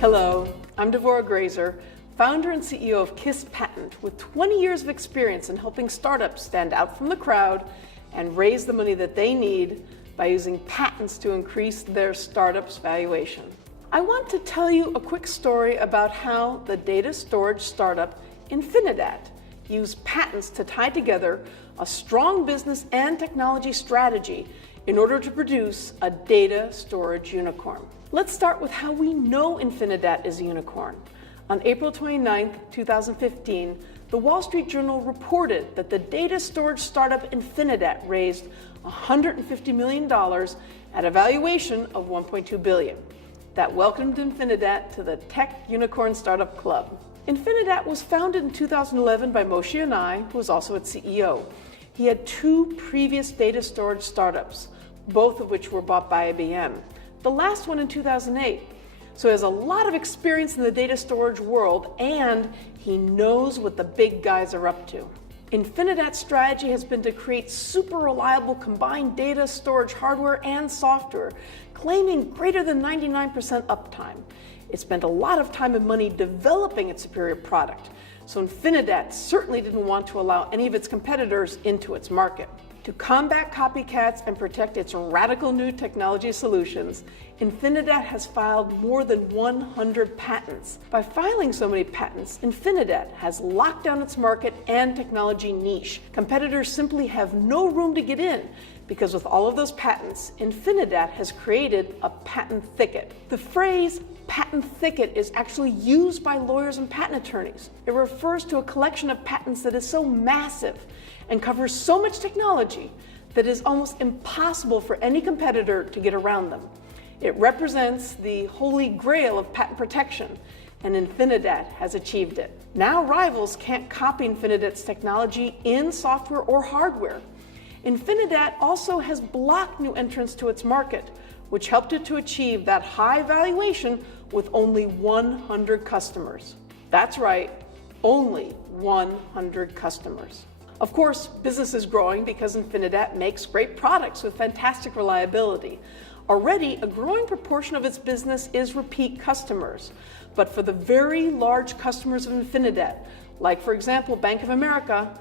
Hello, I'm Devora Grazer, founder and CEO of KISS Patent, with 20 years of experience in helping startups stand out from the crowd and raise the money that they need by using patents to increase their startup's valuation. I want to tell you a quick story about how the data storage startup InfiniDebt used patents to tie together a strong business and technology strategy in order to produce a data storage unicorn. Let's start with how we know InfiniDebt is a unicorn. On April 29, 2015, the Wall Street Journal reported that the data storage startup InfiniDebt raised $150 million at a valuation of $1.2 billion. That welcomed InfiniDebt to the Tech Unicorn Startup Club. InfiniDebt was founded in 2011 by Moshe Yanai, who was also its CEO. He had two previous data storage startups, both of which were bought by IBM, the last one in 2008. So he has a lot of experience in the data storage world, and he knows what the big guys are up to. InfiniDebt's strategy has been to create super reliable combined data storage hardware and software, claiming greater than 99% uptime. It spent a lot of time and money developing its superior product, so InfiniDebt certainly didn't want to allow any of its competitors into its market. To combat copycats and protect its radical new technology solutions, InfiniDebt has filed more than 100 patents. By filing so many patents, InfiniDebt has locked down its market and technology niche. Competitors simply have no room to get in, because with all of those patents, InfiniDebt has created a patent thicket. The phrase patent thicket is actually used by lawyers and patent attorneys. It refers to a collection of patents that is so massive and covers so much technology that it is almost impossible for any competitor to get around them. It represents the holy grail of patent protection, and InfiniDebt has achieved it. Now rivals can't copy InfiniDebt's technology in software or hardware. InfiniDebt also has blocked new entrants to its market, which helped it to achieve that high valuation with only 100 customers. That's right, only 100 customers. Of course, business is growing because InfiniDebt makes great products with fantastic reliability. Already, a growing proportion of its business is repeat customers. But for the very large customers of InfiniDebt, like for example, Bank of America,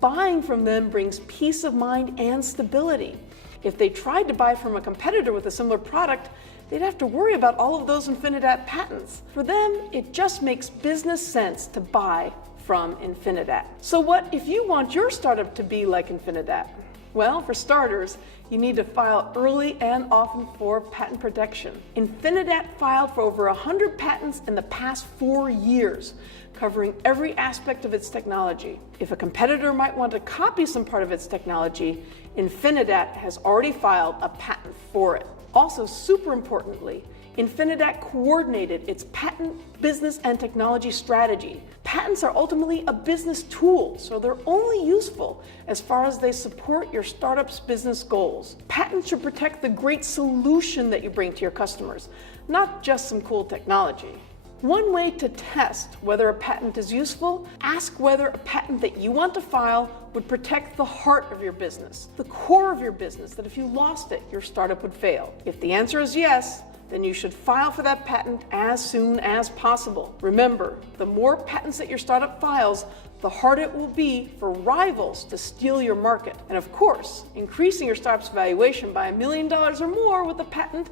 buying from them brings peace of mind and stability. If they tried to buy from a competitor with a similar product, they'd have to worry about all of those InfiniDebt patents. For them, it just makes business sense to buy from InfiniDebt. So what if you want your startup to be like InfiniDebt? Well, for starters, you need to file early and often for patent protection. InfiniDebt filed for over 100 patents in the past 4 years, covering every aspect of its technology. If a competitor might want to copy some part of its technology, InfiniDebt has already filed a patent for it. Also, super importantly, InfiniDebt coordinated its patent, business, and technology strategy. Patents are ultimately a business tool, so they're only useful as far as they support your startup's business goals. Patents should protect the great solution that you bring to your customers, not just some cool technology. One way to test whether a patent is useful, ask whether a patent that you want to file would protect the heart of your business, the core of your business, that if you lost it, your startup would fail. If the answer is yes, then you should file for that patent as soon as possible. Remember, the more patents that your startup files, the harder it will be for rivals to steal your market. And of course, increasing your startup's valuation by $1 million or more with a patent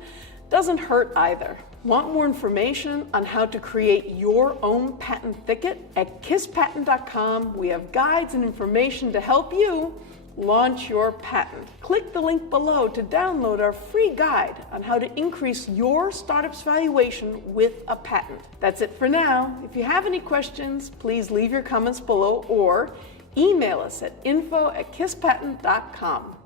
doesn't hurt either. Want more information on how to create your own patent thicket? At kisspatent.com, we have guides and information to help you launch your patent. Click the link below to download our free guide on how to increase your startup's valuation with a patent. That's it for now. If you have any questions, please leave your comments below or email us at info@kisspatent.com.